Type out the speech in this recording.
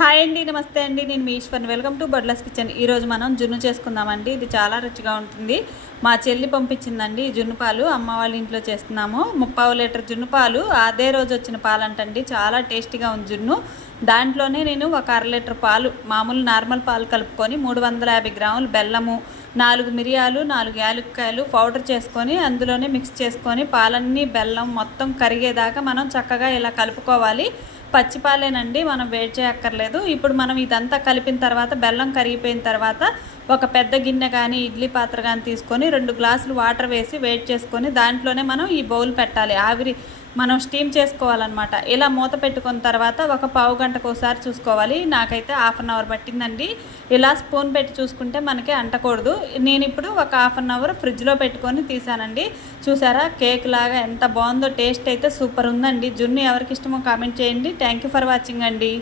Hi అండి నమస్తే అండి. నేను మీ ఈశ్వర్. వెల్కమ్ టు బడ్లస్ కిచెన్. ఈరోజు మనం జున్ను చేసుకుందామండి. ఇది చాలా రుచిగా ఉంటుంది. మా చెల్లి పంపించిందండి జున్ను పాలు. అమ్మ వాళ్ళ ఇంట్లో చేస్తున్నాము. ముప్పావు లీటర్ జున్ను పాలు. అదే రోజు వచ్చిన పాలంటండి. చాలా టేస్టీగా ఉంది జున్ను. దాంట్లోనే నేను ఒక అర లీటర్ పాలు మామూలు నార్మల్ పాలు కలుపుకొని మూడు వందల యాభై గ్రాములు బెల్లము నాలుగు మిరియాలు నాలుగు యాలక్కాయలు పౌడర్ చేసుకొని అందులోనే మిక్స్ చేసుకొని పాలన్నీ బెల్లం మొత్తం కరిగేదాకా మనం చక్కగా ఇలా కలుపుకోవాలి. పచ్చిపాలేనండి మనం వేడి చేయక్కర్లేదు. ఇప్పుడు మనం ఇదంతా కలిపిన తర్వాత బెల్లం కరిగిపోయిన తర్వాత ఒక పెద్ద గిన్నె కానీ ఇడ్లీ పాత్ర కానీ తీసుకొని రెండు గ్లాసులు వాటర్ వేసి వేడి చేసుకొని దాంట్లోనే మనం ఈ బౌల్ పెట్టాలి. ఆవిరి మనం స్టీమ్ చేసుకోవాలన్నమాట. ఇలా మూత పెట్టుకున్న తర్వాత ఒక పావు గంటకు ఒకసారి చూసుకోవాలి. నాకైతే హాఫ్ అన్ అవర్ పట్టిందండి. ఇలా స్పూన్ పెట్టి చూసుకుంటే మనకి అంటకూడదు. నేను ఇప్పుడు ఒక హాఫ్ అన్ అవర్ ఫ్రిడ్జ్లో పెట్టుకొని తీసానండి. చూసారా? కేక్ లాగా ఎంత బాగుందో టేస్ట్ అయితే సూపర్ ఉందండి. జున్ను ఎవరికి ఇష్టమో కామెంట్ చేయండి. థ్యాంక్ యూ ఫర్ వాచింగ్ అండి.